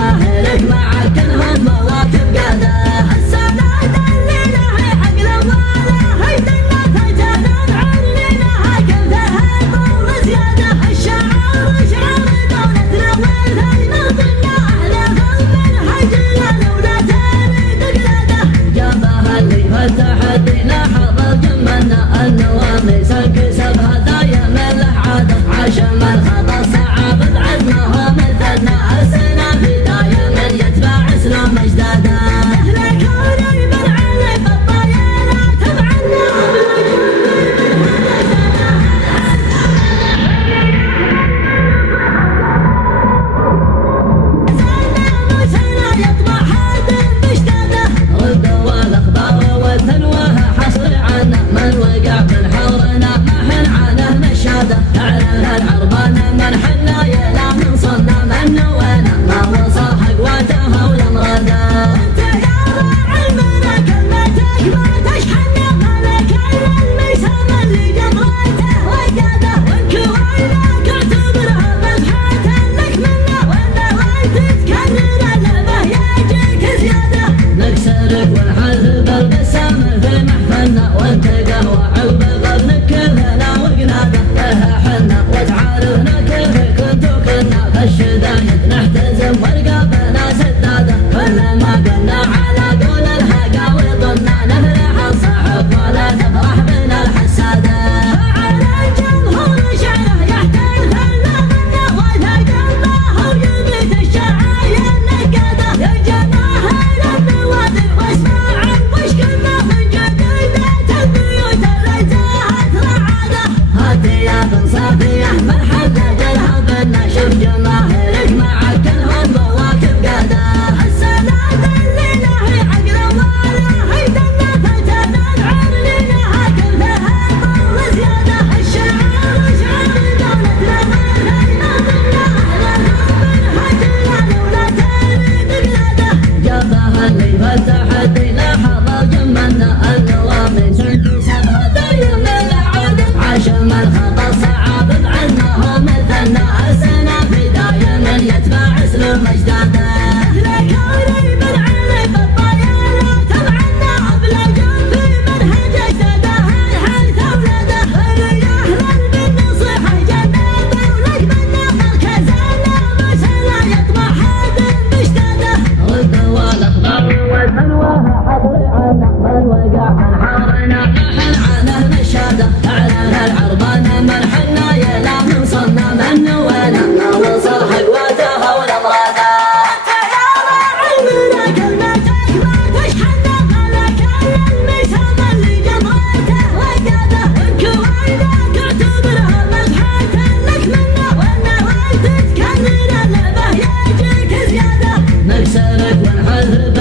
جماهيرك معك كلهم مواكب قادة. السادات الليلة هي عقل ولا هي دنيا تجنن عنينها كلها طول زيادة. الشعار شعار دولتنا والهيمة ضمن أهل المنهج لولا تريد قلادة. جابها اللي فتح الدين حضر جمنا النواميس الكسب هذا يمله عادة. عشم الخطا صعب بعزمه مثلنا السنة في دايم يتبع اسلام اجداده. اهلك قريب علي بالطيارة تبعنا موسنا يطمح هادم بجداده. ردوا الاخبار والتنوه حصري عنا من وقع من حورنا ما حن عنه نشاده. تعلن العربانه من حنا يلا من صنا من نوانا ما وصى حقوته والامراده. انت يا راعي المنى كلمتك ما تشحن ملك الميسم اللي جبرته وقاده. وانك وينك اعتبرها مزحه لك منا ولا وانت تكرر اللعبه يجيك زياده. نكسرك ونحذب البسام في محفلنا وانت قهوه عقب غرنك كلنا وقناده. لها حنا وتعارفنا كيف كنتو كنا في الشدايد نحتزم ورقابنا سداده. كلما قلنا على قول الهقاوي ضمنا نفرح الصاحب ولا نفرح من الحساده. شعر الجمهور شعره يحتل المغنى وذا قلبه ويبيت الشعاير نقاده. يا جماهير النوادر واسمع وش قلنا من جديدة البيوت اللي زاهت رعاده. هاتي يا بن صافيه من حدد الهبنا شوف جماهيرك معك كلهم مواكب قاده. السادات الليلة هي عقل ولا هي دنيا تجنن عنينها كلها طول زياده. الشعار شعار دولتنا والهيمة ضمن أهل المنهج لولا تريد قلادة. جابها اللي فتح الدين حضر جمنا النواميس الكسب هذا يمله عادة. عشم الخطا صعب بعزمه مثلنا السنة في دايم يتبع اسلام اجداده. اهلك قريب علي بالطيارة تبعنا بلا جنب منهج اجداده. هالحال ثولده الرياح بالنصيحة جنابه ولك منا مركزنا مسنا يطمح هادم بجداده. ردوا الاخبار والتنوه حصري عنا من وقع من حارنا ما حن عنه نشاده. تعلن العربانه من حنا يلا من صنا من نوانا ما وصل حقوته والامراده. انت يا راعي المنى كلمتك ما تشحن ملك الميسم اللي جبرته وقاده. وانك وينك اعتبرها مزحه لك منا ولا وانت تكرر اللعبه يجيك زياده. نكسرك ونحذب